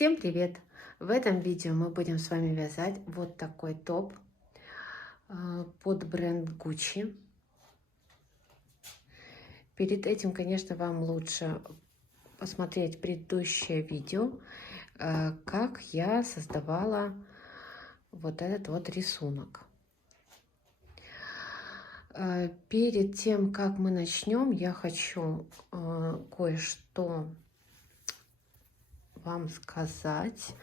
Всем привет! В этом видео мы будем с вами вязать вот такой топ под бренд Gucci. Перед этим, конечно, вам лучше посмотреть предыдущее видео, как я создавала вот этот вот рисунок. Перед тем, как мы начнем, я хочу кое-что вам сказать,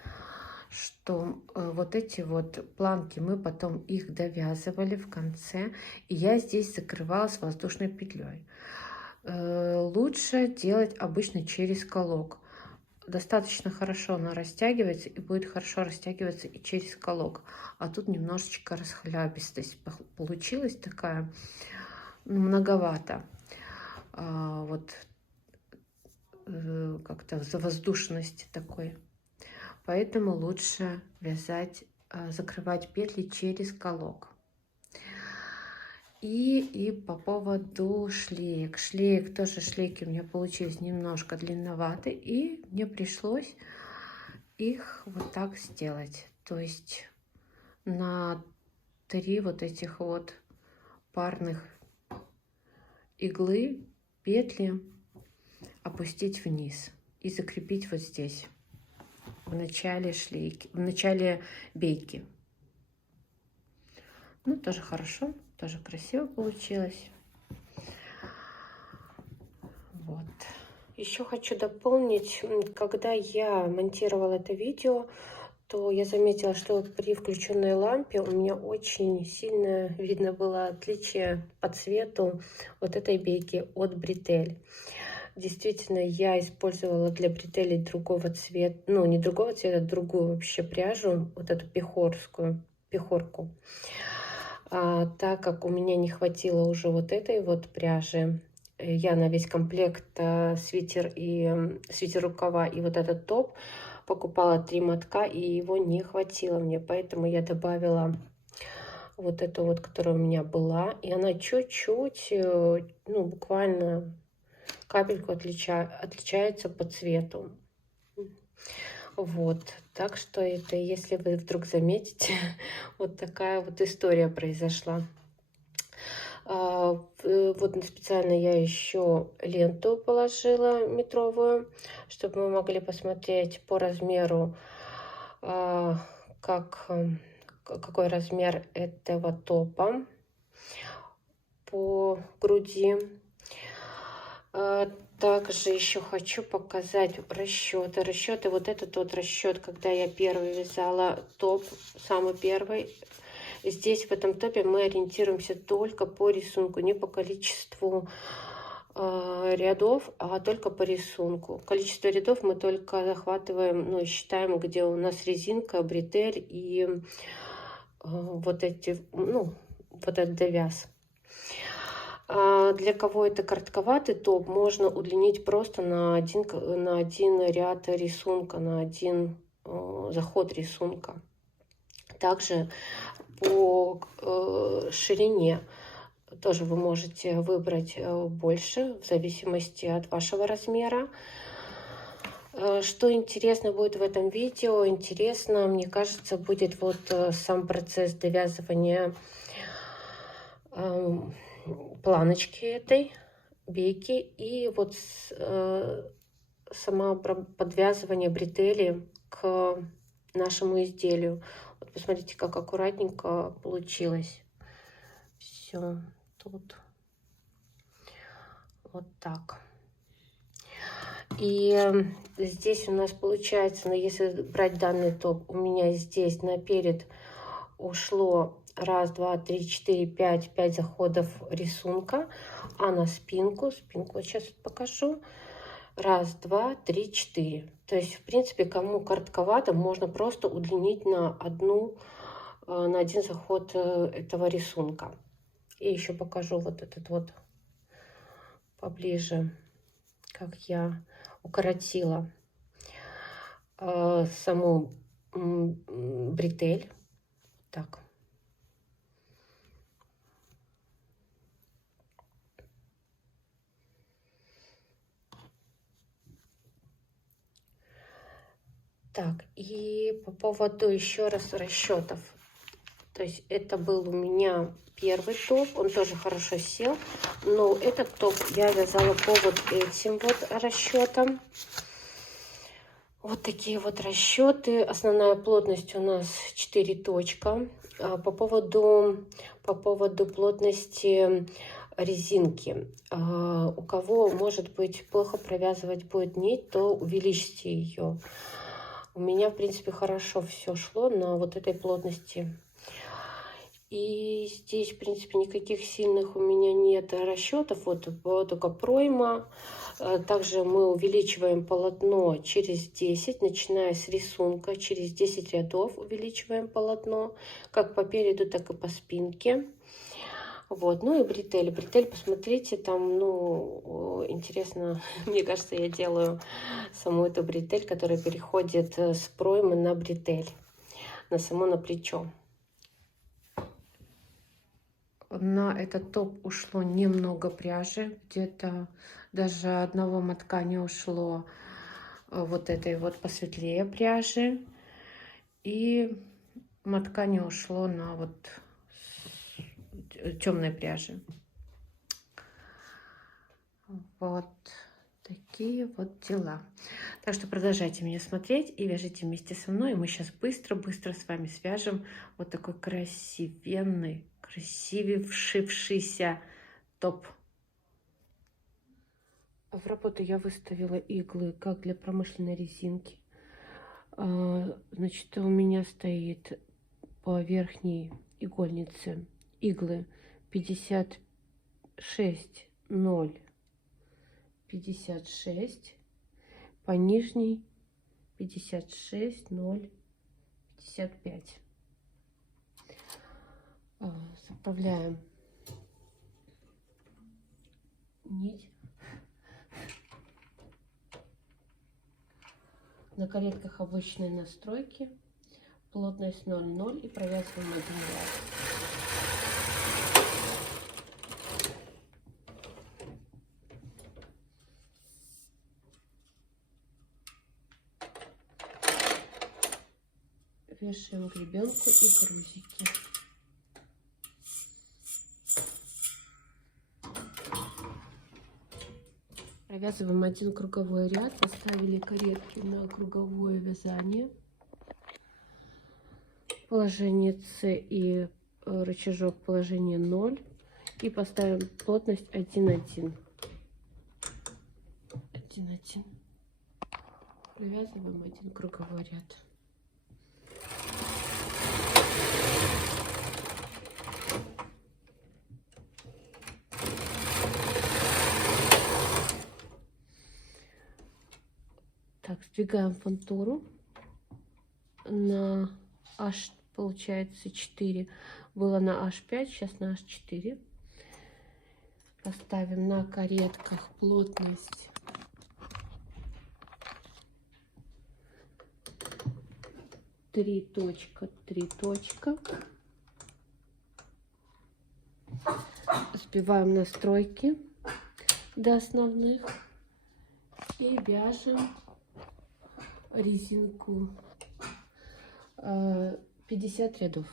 что вот эти вот планки, мы потом их довязывали в конце, и я здесь закрывала с воздушной петлей. Лучше делать обычно через колок. Достаточно хорошо она растягивается и будет хорошо растягиваться и через колок. А тут немножечко расхлябистость получилась такая, многовато. Вот как-то воздушности такой. Поэтому лучше вязать, закрывать петли через колок. И по поводу шлеек. Шлейки у меня получились немножко длинноваты, и мне пришлось их вот так сделать. То есть на 3 вот этих вот парных иглы петли опустить вниз и закрепить вот здесь, в начале шлейки, в начале бейки. Ну, тоже хорошо, тоже красиво получилось. Вот. Еще хочу дополнить, когда я монтировала это видео, то я заметила, что при включенной лампе у меня очень сильно видно было отличие по цвету вот этой бейки от бретель. Действительно, я использовала для бретелей другого цвета, ну не другого цвета, другую вообще пряжу, вот эту пехорку. Так как у меня не хватило уже вот этой вот пряжи, я на весь комплект свитер рукава и вот этот топ покупала 3 мотка, и его не хватило мне, поэтому я добавила вот эту вот, которая у меня была, и она чуть-чуть, ну буквально капельку отличается по цвету. Вот, так что это, если вы вдруг заметите, вот такая вот история произошла. Вот специально я еще ленту положила метровую, чтобы мы могли посмотреть по размеру, какой размер этого топа по груди. Также еще хочу показать расчеты. Вот этот вот расчет, когда я первый вязала топ, самый первый. Здесь в этом топе мы ориентируемся только по рисунку, не по количеству рядов, а только по рисунку. Количество рядов мы только захватываем, ну, считаем, где у нас резинка, бретель и вот эти, ну, вот этот довяз. Для кого это коротковатый топ, можно удлинить просто на один ряд рисунка, на один заход рисунка. Также по ширине тоже вы можете выбрать больше, в зависимости от вашего размера. Что интересно будет в этом видео? Интересно, мне кажется, будет вот сам процесс довязывания планочки этой бейки и вот само подвязывание бретели к нашему изделию. Вот посмотрите, как аккуратненько получилось. Все тут вот так. И здесь у нас получается, если брать данный топ, у меня здесь наперед ушло 1, 2, 3, 4, 5 заходов рисунка, а на спинку вот сейчас покажу, 1, 2, 3, 4. То есть, в принципе, кому коротковато, можно просто удлинить на один заход этого рисунка. И еще покажу вот этот вот поближе, как я укоротила саму бретель. Так. Так, и по поводу еще раз расчетов. То есть это был у меня первый топ, он тоже хорошо сел, но этот топ я вязала по вот этим вот расчетам. Вот такие вот расчеты. Основная плотность у нас 4 точка. По поводу плотности резинки. У кого, может быть, плохо провязывать будет нить, то увеличьте ее. У меня, в принципе, хорошо все шло на вот этой плотности. И здесь, в принципе, никаких сильных у меня нет расчетов. Вот только пройма. Также мы увеличиваем полотно через 10, начиная с рисунка. Через 10 рядов увеличиваем полотно, как по переду, так и по спинке. Вот, ну и бретель. Бретель, посмотрите, там, ну, интересно, мне кажется, я делаю саму эту бретель, которая переходит с проймы на бретель, на плечо. На этот топ ушло немного пряжи, где-то даже одного мотка не ушло вот этой вот посветлее пряжи, и мотка не ушло на вот темной пряжи. Вот такие вот дела. Так что продолжайте меня смотреть и вяжите вместе со мной. И мы сейчас быстро-быстро с вами свяжем вот такой красивенный, красивившийся топ. В работу я выставила иглы, как для промышленной резинки. Значит, у меня стоит по верхней игольнице иглы 56,056, по нижней 56,055. Заправляем нить. На каретках обычной настройки, плотность 0,0 и провязываем один ряд. Вешаем гребенку и грузики. Провязываем один круговой ряд, поставили каретки на круговое вязание. Положение С и рычажок положение 0. И поставим плотность 1,1. 1,1. Провязываем один круговой ряд. Так, сдвигаем фантуру на H, получается 4. Было на H5, сейчас на H4. Поставим на каретках плотность 3 точка, 3 точка. Сбиваем настройки до основных и вяжем резинку 50 рядов.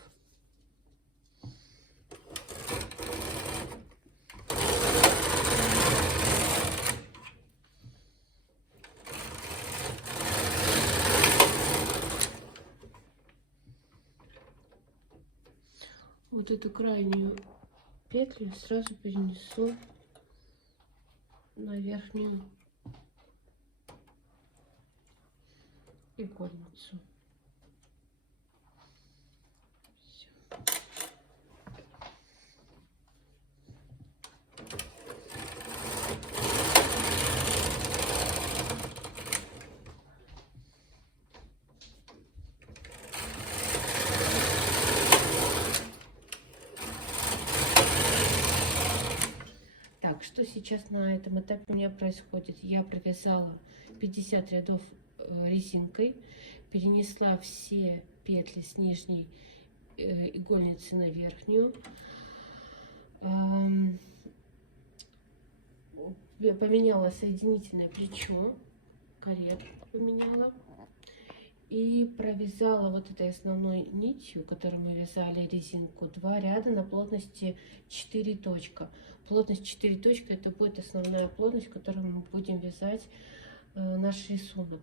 Вот эту крайнюю петлю сразу перенесу на верхнюю игольницу. Всё. Так, что сейчас на этом этапе у меня происходит? Я провязала 50 рядов резинкой, перенесла все петли с нижней игольницы на верхнюю, поменяла соединительное плечо, каретку поменяла, И провязала вот этой основной нитью, которой мы вязали резинку, 2 ряда на плотности 4 точка. Плотность 4 точка это будет основная плотность, которую мы будем вязать наш рисунок.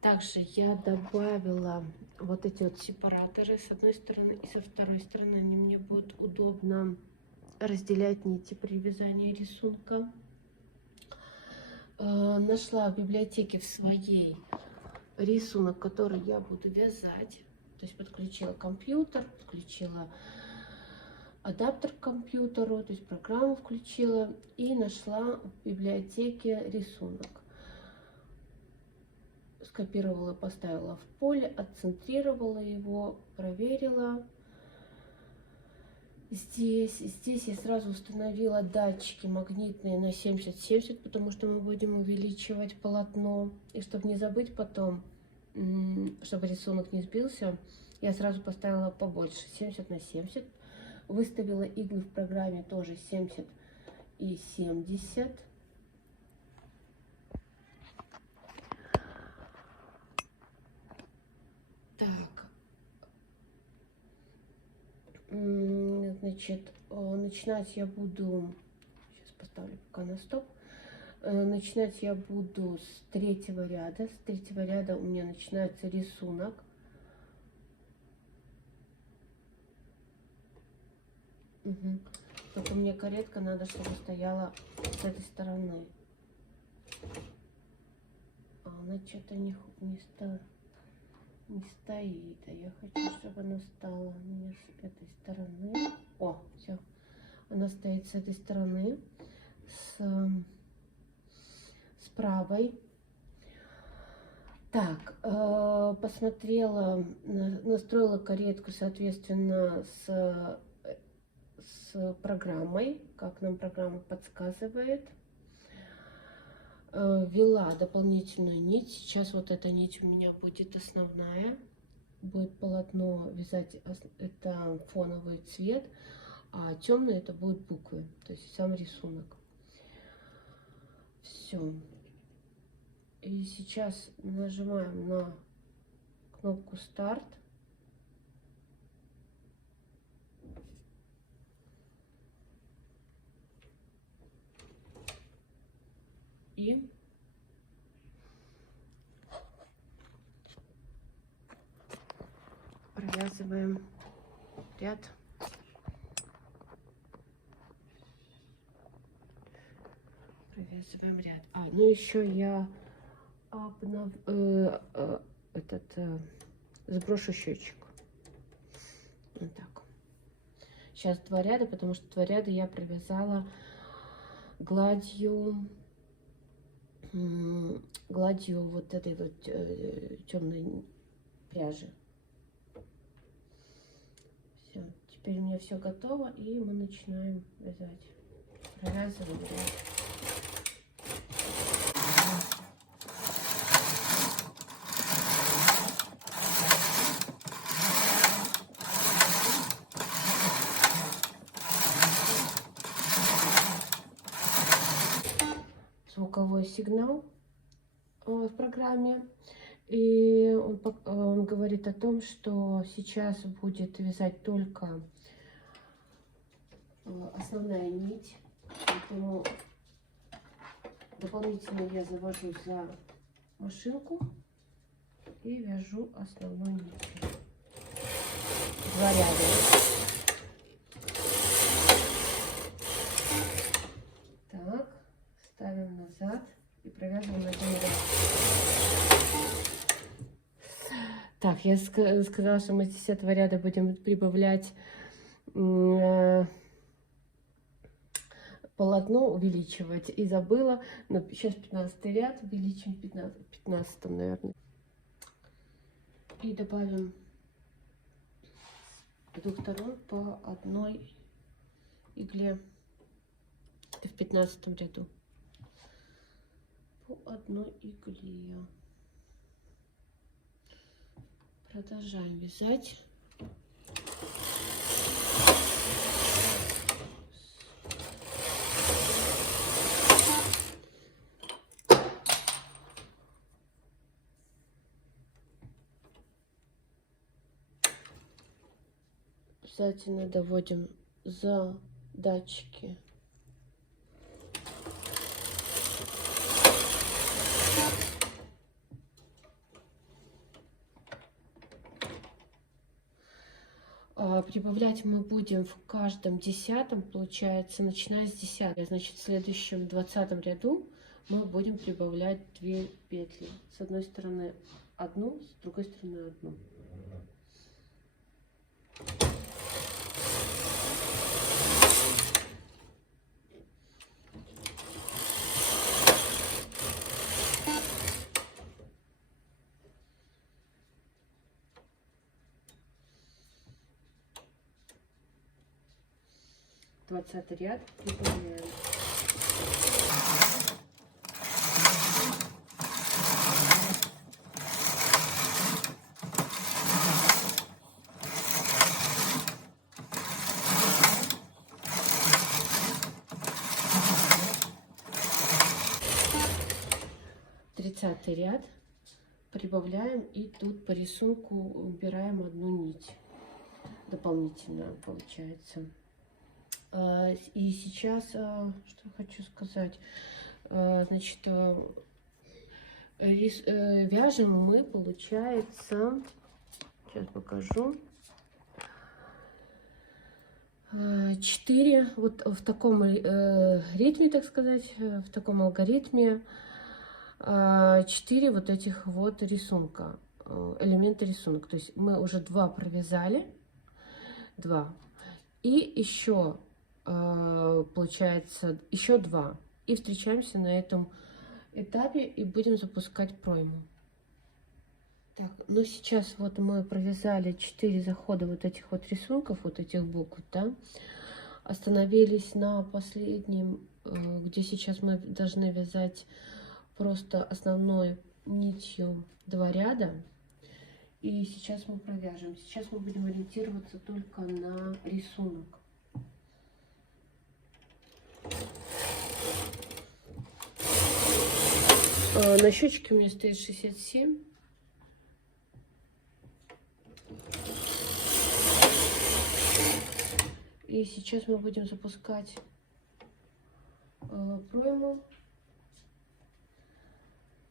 Также я добавила вот эти вот сепараторы с одной стороны и со второй стороны. Они мне будут удобно разделять нити при вязании рисунка. Нашла в библиотеке в своей рисунок, который я буду вязать. То есть подключила компьютер, подключила адаптер к компьютеру, то есть программу включила и нашла в библиотеке рисунок. Скопировала, поставила в поле, отцентрировала его, проверила. Здесь я сразу установила датчики магнитные на 70-70, потому что мы будем увеличивать полотно. И чтобы не забыть потом, чтобы рисунок не сбился, я сразу поставила побольше, 70 на 70. Выставила иглы в программе тоже 70 и 70. Так, значит, начинать я буду, сейчас поставлю пока на стоп, начинать я буду с 3-го ряда. С 3-го ряда у меня начинается рисунок. Угу. Только мне каретка надо, чтобы стояла с этой стороны. А она что-то не стоит. А я хочу, чтобы она встала у меня с этой стороны. О, все. Она стоит с этой стороны, с правой. Так, посмотрела, настроила каретку, соответственно, с программой, как нам программа подсказывает. Ввела дополнительную нить. Сейчас вот эта нить у меня будет основная. Будет полотно вязать, это фоновый цвет, а темный это будут буквы, то есть сам рисунок. Все. И сейчас нажимаем на кнопку старт. И провязываем ряд. Провязываем ряд. Ну еще я сброшу счетчик. Вот так. Сейчас 2 ряда, потому что 2 ряда я провязала гладью вот этой вот темной пряжи. Все, теперь у меня все готово, и мы начинаем вязать. Провязываем ряд. Звуковой сигнал в программе, и он говорит о том, что сейчас будет вязать только основная нить, поэтому дополнительно я завожу за машинку и вяжу основную нить. 2 ряда. Так, ставим назад и провязываем 1 ряд. Так, я сказала, что мы с 10-го ряда будем прибавлять полотно, увеличивать, и забыла, но сейчас 15 ряд, увеличим 15, наверное, и добавим с 2 сторон по 1 игле в 15 ряду, по 1 игле. Продолжаем вязать. Обязательно доводим за датчики. Прибавлять мы будем в каждом 10-м, получается, начиная с 10-й. Значит, в следующем 20-м ряду мы будем прибавлять 2 петли. С одной стороны одну, с другой стороны одну. Двадцатый ряд прибавляем. Тридцатый ряд прибавляем, и тут по рисунку убираем одну нить дополнительно, получается. И сейчас, что хочу сказать, значит, вяжем мы, получается, сейчас покажу, 4, вот в таком ритме, так сказать, в таком алгоритме, 4 вот этих вот рисунка, элемента рисунка. То есть мы уже 2 провязали, 2, и еще, получается, еще 2. И встречаемся на этом этапе и будем запускать пройму. Так, ну сейчас вот мы провязали 4 захода вот этих вот рисунков, вот этих букв, да. Остановились на последнем, где сейчас мы должны вязать просто основной нитью 2 ряда. И сейчас мы провяжем. Сейчас мы будем ориентироваться только на рисунок. На счетчике у меня стоит 67. И сейчас мы будем запускать пройму.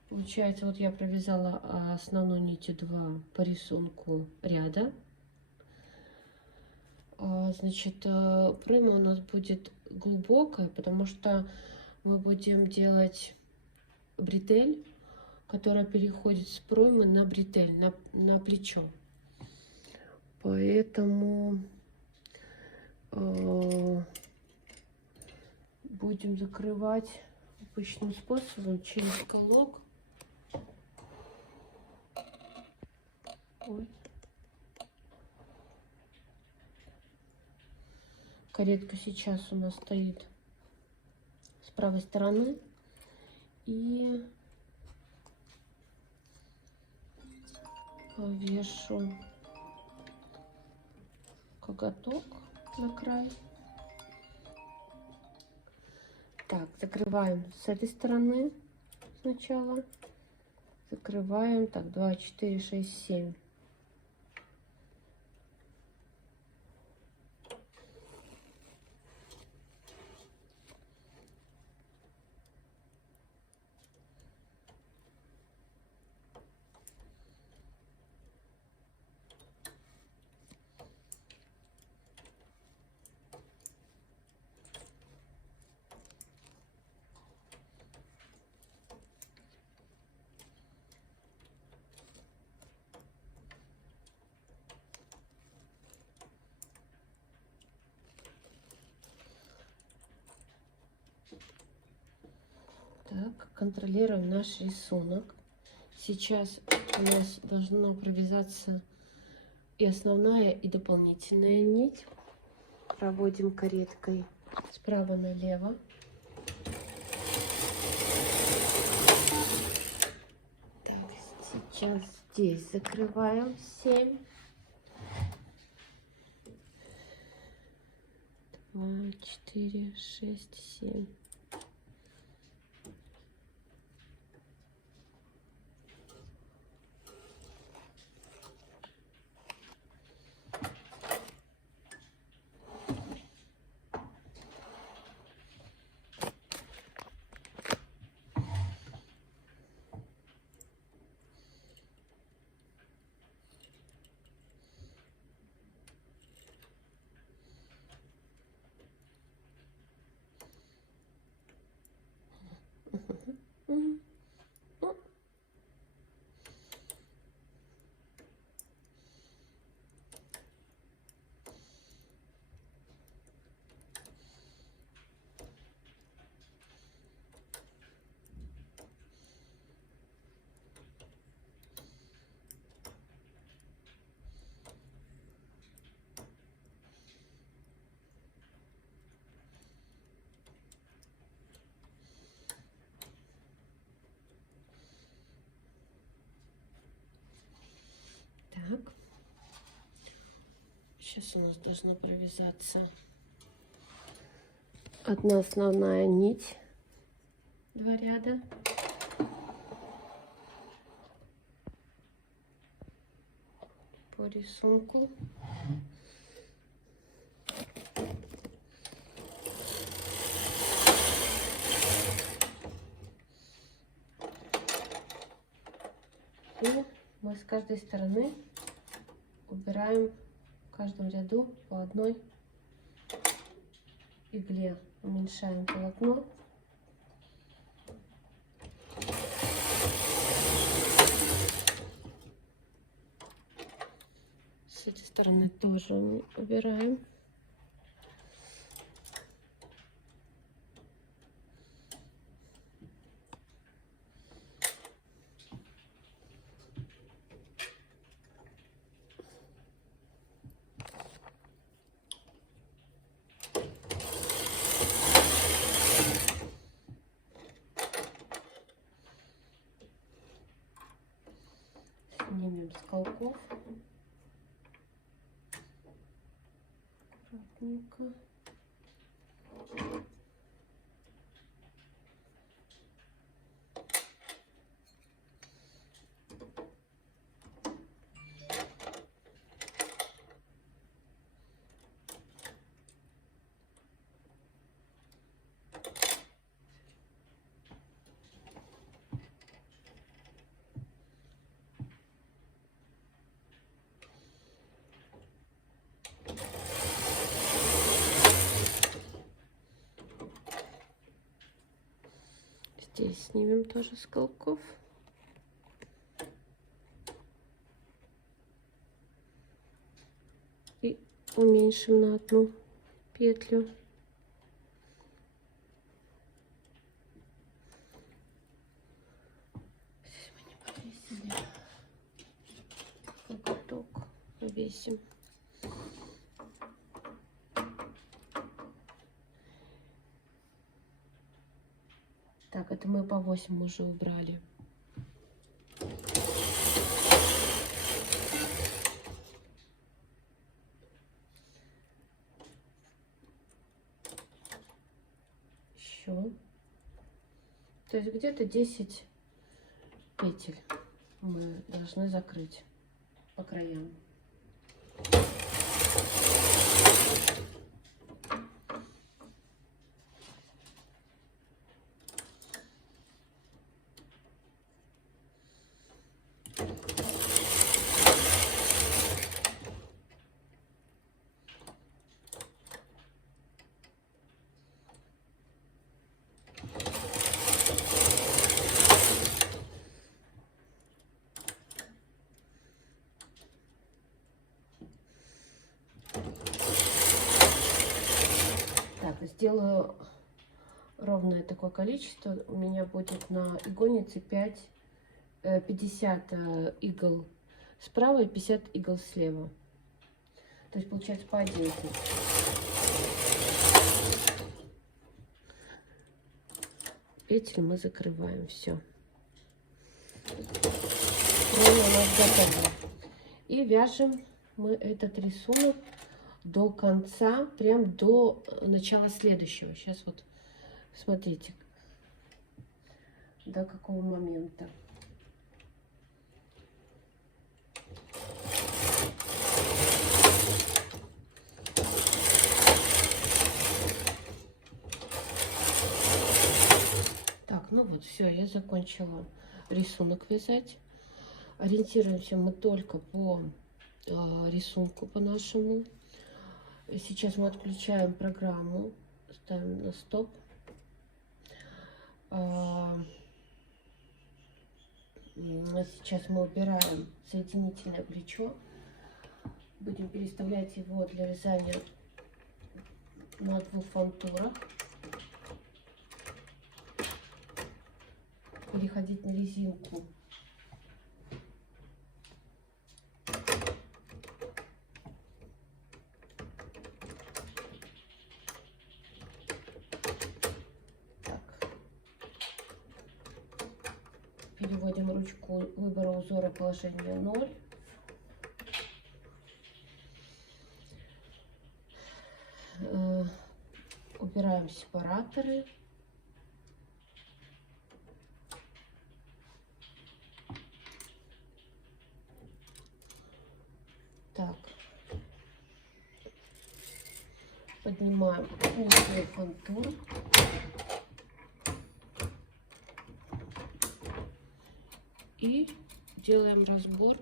Получается, вот я провязала основной нитью 2 по рисунку ряда. Значит, пройма у нас будет глубокая, потому что мы будем делать бретель, которая переходит с проймы на бретель, на плечо. Поэтому будем закрывать обычным способом через колок. Ой. Каретка сейчас у нас стоит с правой стороны, и повешу коготок на край. Так, закрываем с этой стороны сначала. Закрываем, так, 2, 4, 6, 7. Так, контролируем наш рисунок. Сейчас у нас должна провязаться и основная, и дополнительная нить. Проводим кареткой справа налево. Так, сейчас здесь закрываем 7. 2, 4, 6, 7. Так. Сейчас у нас должна провязаться одна основная нить, 2 ряда. По рисунку. И мы с каждой стороны убираем в каждом ряду по одной игле, уменьшаем полотно. С этой стороны тоже убираем. Снимем с колков. Аккуратненько. Здесь снимем тоже с колков. И уменьшим на одну петлю. Здесь мы не повесили. Коготок повесим. Так, это мы по 8 уже убрали. Еще. То есть где-то 10 петель мы должны закрыть по краям. Сделаю ровное такое количество. У меня будет на игольнице 50 игл справа и 50 игл слева. То есть получается по 11. Петель мы закрываем. Все. Кроме у нас готово. И вяжем мы этот рисунок до конца, прям до начала следующего. Сейчас вот смотрите, до какого момента. Так, ну вот, все, я закончила рисунок вязать. Ориентируемся мы только по рисунку, по нашему. Сейчас мы отключаем программу, ставим на стоп. Сейчас мы убираем соединительное плечо. Будем переставлять его для вязания на 2 фантурах. Переходить на резинку. Переводим ручку выбора узора положение 0. убираем сепараторы. Так. Поднимаем полный контур. И делаем разбор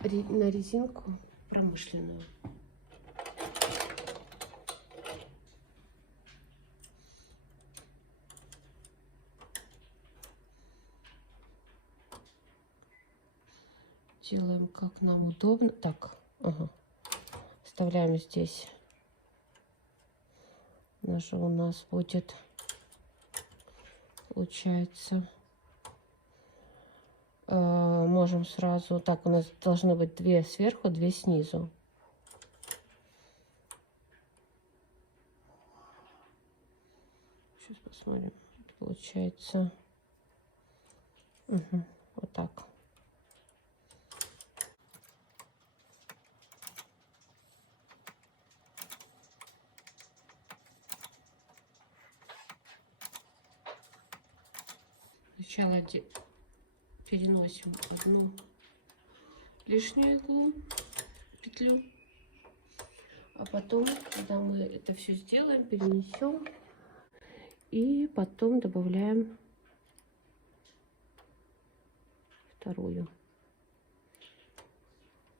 на резинку промышленную. Делаем как нам удобно. Так, ага. Вставляем здесь. Наша у нас будет, получается, можем сразу, так, у нас должны быть 2 сверху, 2 снизу. Сейчас посмотрим, получается, угу, вот так. Сначала переносим одну лишнюю иглу, петлю, а потом, когда мы это все сделаем, перенесем и потом добавляем вторую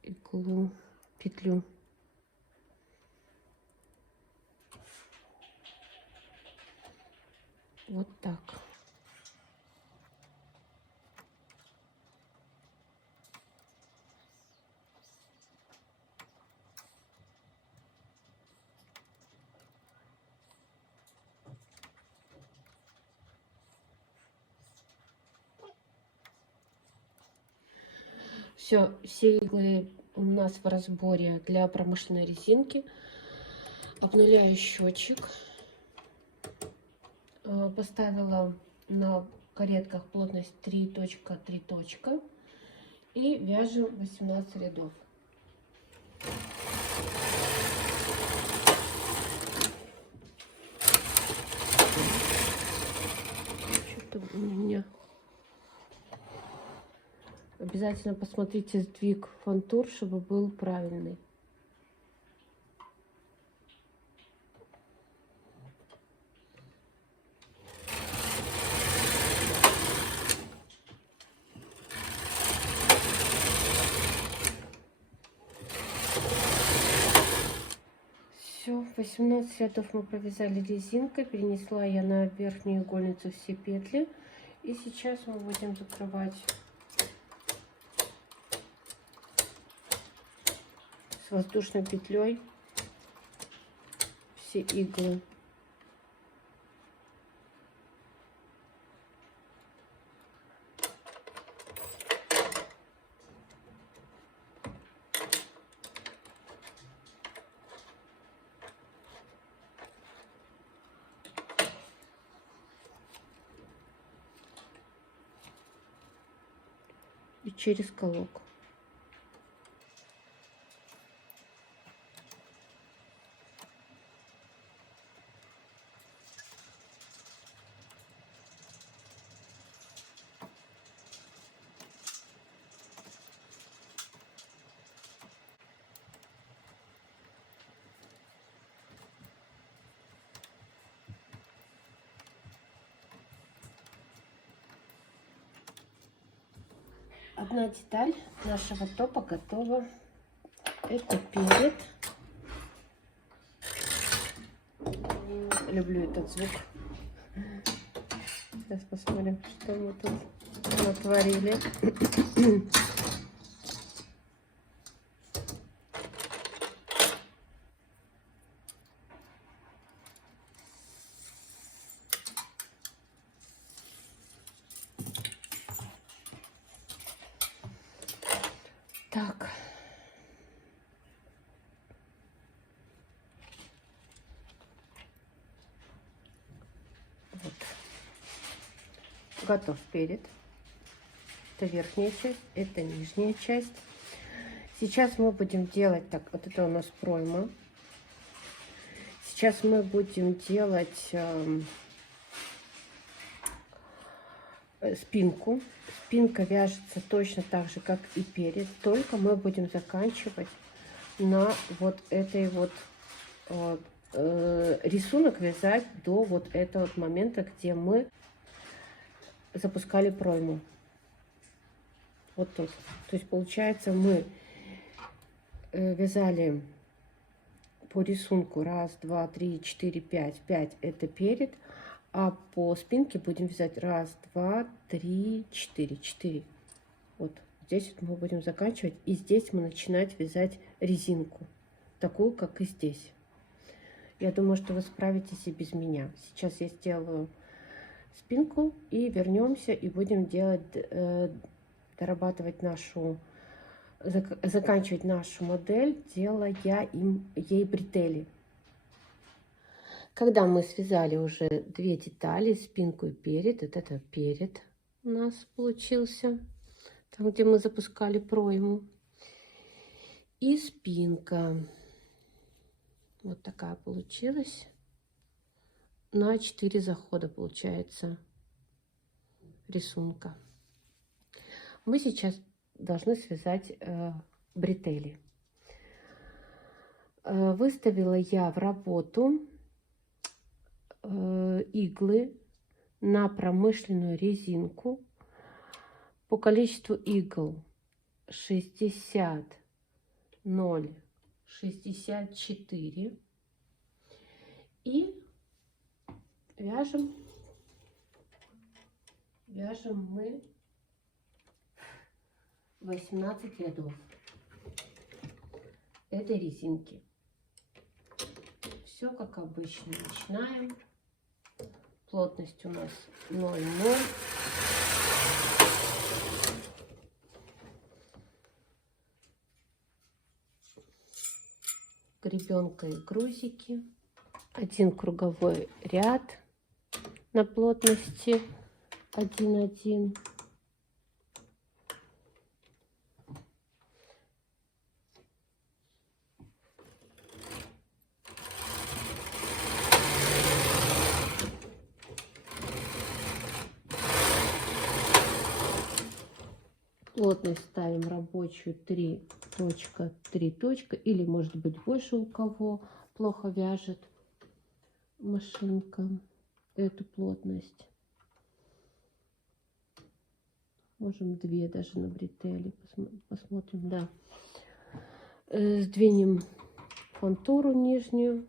иглу, петлю. Вот так. Все иглы у нас в разборе для промышленной резинки. Обнуляю счетчик. Поставила на каретках плотность 3.3. И вяжем 18 рядов. Что-то у меня... Обязательно посмотрите сдвиг фантур, чтобы был правильный. Все, 18 рядов мы провязали резинкой, перенесла я на верхнюю игольницу все петли. И сейчас мы будем закрывать с воздушной петлей все иглы. И через колок. Одна деталь нашего топа готова. Это перед. Люблю этот звук. Сейчас посмотрим, что мы тут натворили. Так. Вот. Готов перед. Это верхняя часть, это нижняя часть. Сейчас мы будем делать, так, вот это у нас пройма. Сейчас мы будем делать спинку. Спинка вяжется точно так же, как и перед, только мы будем заканчивать на вот этой вот рисунок вязать до вот этого вот момента, где мы запускали пройму. Вот тут. То есть получается мы вязали по рисунку 1, 2, 3, 4, 5. 5 это перед, а по спинке будем вязать 1, 2, 3, 4. 4. Вот здесь вот мы будем заканчивать, и здесь мы начинать вязать резинку, такую, как и здесь. Я думаю, что вы справитесь и без меня. Сейчас я сделаю спинку и вернемся, и будем делать, дорабатывать нашу, заканчивать нашу модель, делая ей бретели. Когда мы связали уже 2 детали, спинку и перед, вот это перед у нас получился, там, где мы запускали пройму, и спинка. Вот такая получилась. На 4 захода получается рисунка. Мы сейчас должны связать бретели. Выставила я в работу иглы на промышленную резинку по количеству игл 60, 0, 64. И вяжем мы 18 рядов этой резинки. Все как обычно. Начинаем. Плотность у нас 0,0. Гребенка и грузики. 1 круговой ряд на плотности 1,1. Плотность ставим рабочую 3 точка, 3 точка, или может быть больше, у кого плохо вяжет машинка эту плотность. Можем 2 даже на бретели, посмотрим, да. Сдвинем фантуру нижнюю.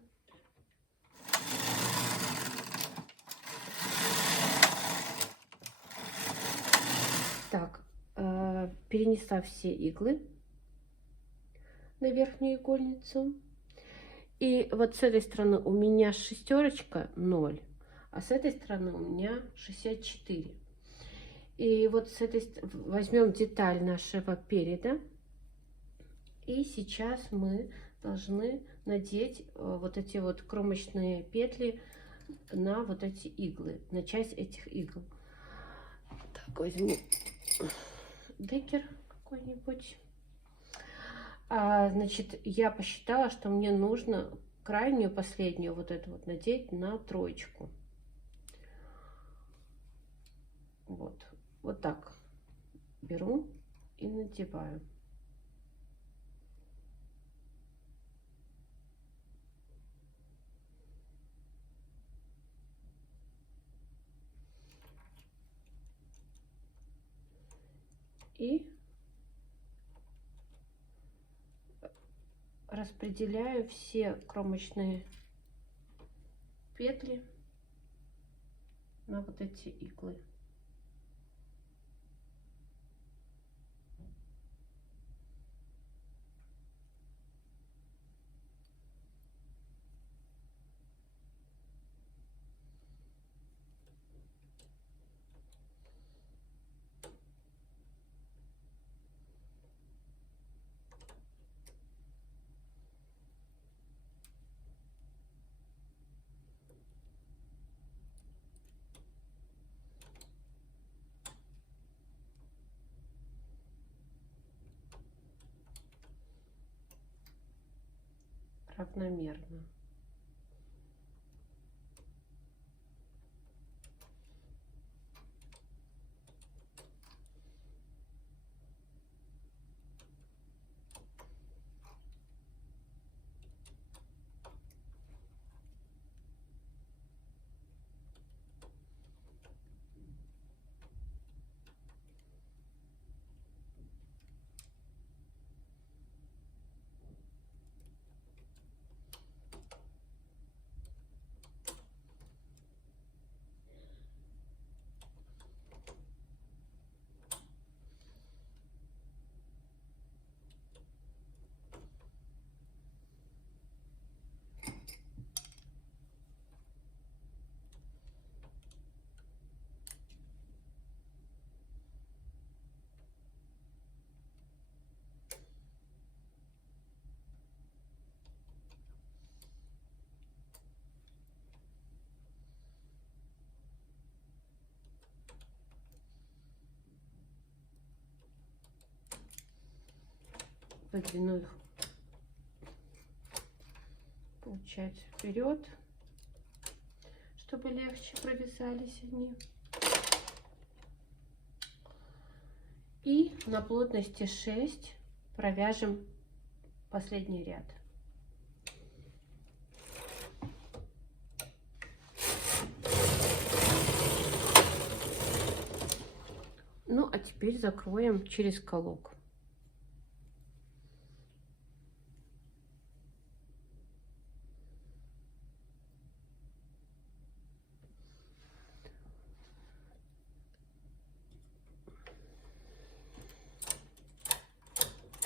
Так, перенесла все иглы на верхнюю игольницу. И вот с этой стороны у меня шестерочка 0, а с этой стороны у меня 64. И вот с этой возьмем деталь нашего переда. И сейчас мы должны надеть вот эти вот кромочные петли на вот эти иглы, на часть этих игл. Так, возьму декер какой-нибудь. Значит, я посчитала, что мне нужно крайнюю, последнюю вот эту вот надеть на троечку. Вот так беру и надеваю. И распределяю все кромочные петли на вот эти иглы. равномерно. Выдвину их, получается, вперед, чтобы легче провязались они. И на плотности 6 провяжем последний ряд. Ну, а теперь закроем через колок.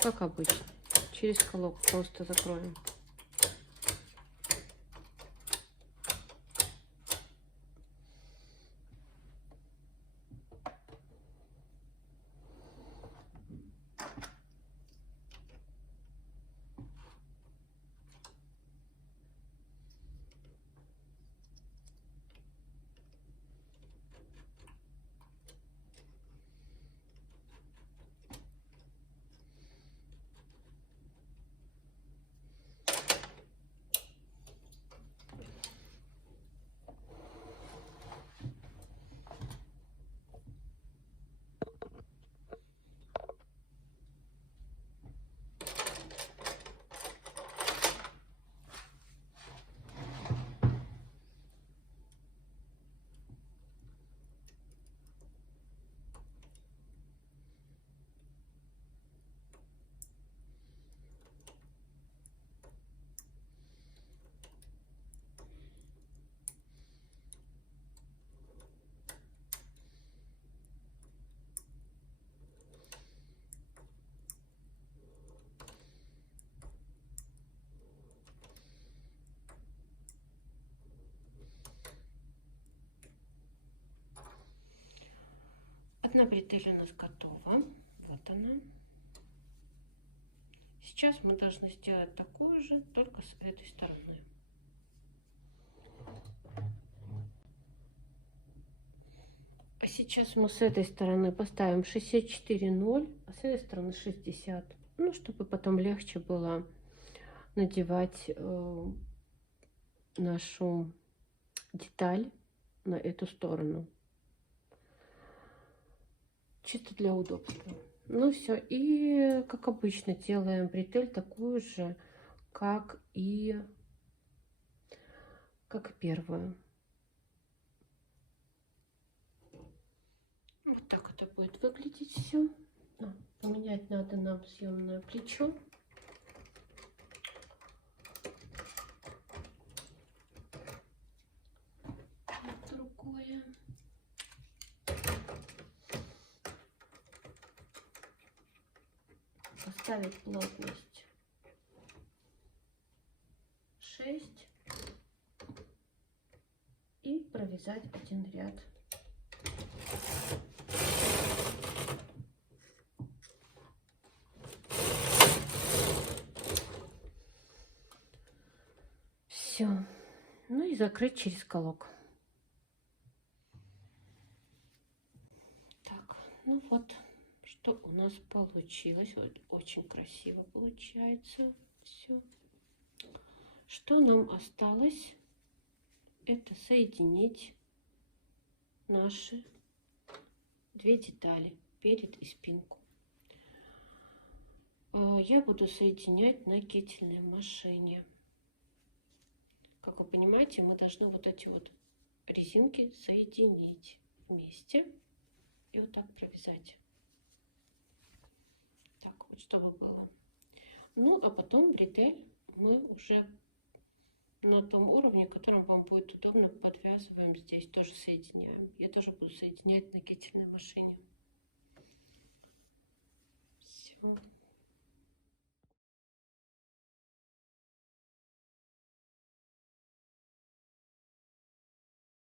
Как обычно, через колок просто закроем. Одна бретель у нас готова. Вот она. Сейчас мы должны сделать такую же, только с этой стороны. А сейчас мы с этой стороны поставим 64,0, а с этой стороны 60. Ну, чтобы потом легче было надевать нашу деталь на эту сторону. Чисто для удобства. Ну все, и как обычно делаем бретель такую же, как и первую. Вот так это будет выглядеть все. Поменять надо нам съемное плечо. Другое. Поставить плотность 6 и провязать один ряд. Все. Ну и закрыть через колок. Так, ну вот, что у нас получилось. Вот, очень красиво получается все. Что нам осталось? Это соединить наши две детали, перед и спинку. Я буду соединять на кительной машине. Как вы понимаете, мы должны вот эти вот резинки соединить вместе и вот так провязать. Так вот, чтобы было. Ну, а потом бретель мы уже на том уровне, которым вам будет удобно, подвязываем здесь, тоже соединяем. Я тоже буду соединять на кительной машине. Все.